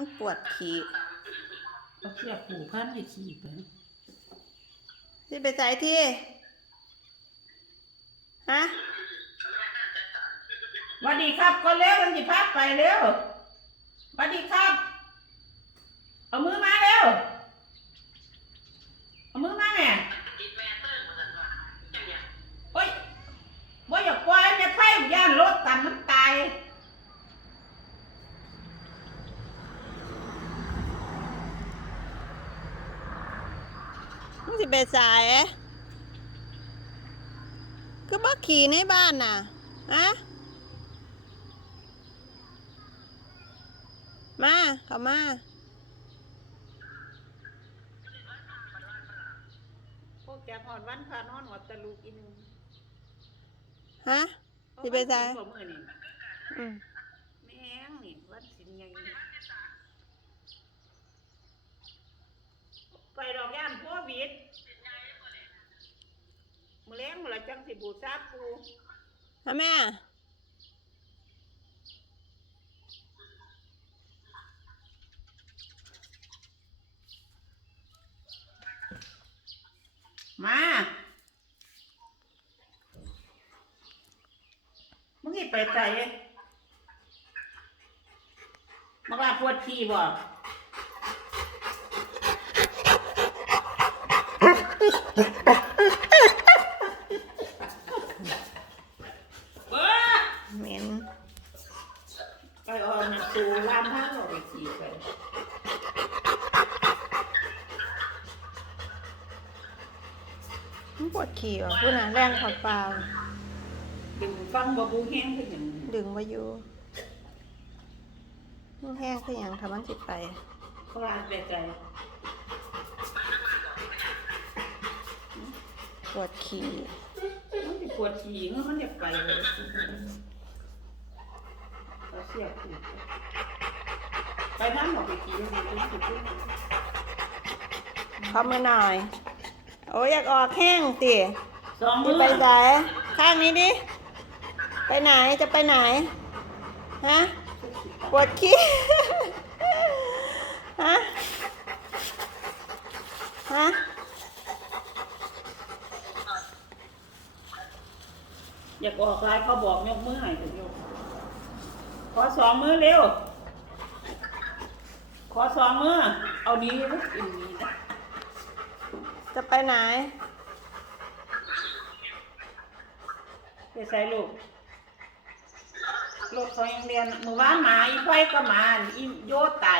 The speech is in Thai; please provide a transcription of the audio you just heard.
มันปวดขี่เอาเชือกผูกพันให้ขี่ไปที่ไปใส่ที่ฮะสวัสดีครับก็เร็วมันจะพาไปเร็วสวัสดีครับ เอามือมาเร็ว เอามือมาแม่โอ้ยว่าอย่าปล่อยแม่ไฟย่านรถตันมันตาย มันสิไปใส่ก็บ่ขี่ในบ้านน่ะฮะมาเข้ามาพวกแกหอดวันพานอนหัวตะลูกอีนึงฮะสิไปใส่บ่มื้อนี่อืม แม่งนี่วันสินใหญ่ไปดอกย่านโควิด มื้อแลงมื้อละจังสิบูชาปูฮะแม่ มามึงสิไปใส่มักลาปวดขี้บ่เบ้อ เหม็น ไปเอาน้ำตูลามทั้งออกไปขี้ไป มัน ปวดขี่ว่ะพูดนะแรงเขอดปลาดึงฟังบ่บูแห้งขึ้นอย่างนี้ดึงไว้อยู่มันแห้งคือหยังทำมันสิไปเขาลาไปใจปวดขี่มันจะปวดฉี่มันจะไปเลยเราเสียบอีกไปทางออกไปขี่มันจะรู้สึกว่าเข้ามาหน่อย โอ้ยอยากออกแห้งติสองจะมือไปไหนข้างนี้ดิ ไปไหนจะไปไหน ฮะ ปวดขี้ ฮะ ฮะ อยากออกลายเขาบอกยกมือให้ถึงยกขอสองมือเร็ว ขอสองมือ เอานี้ลูกอีนี้นะ จะไปไหนไปใส่ลูก ลูกเขายังเรียนหมู่บ้านหมาอีไฟก็มาอีโยตาย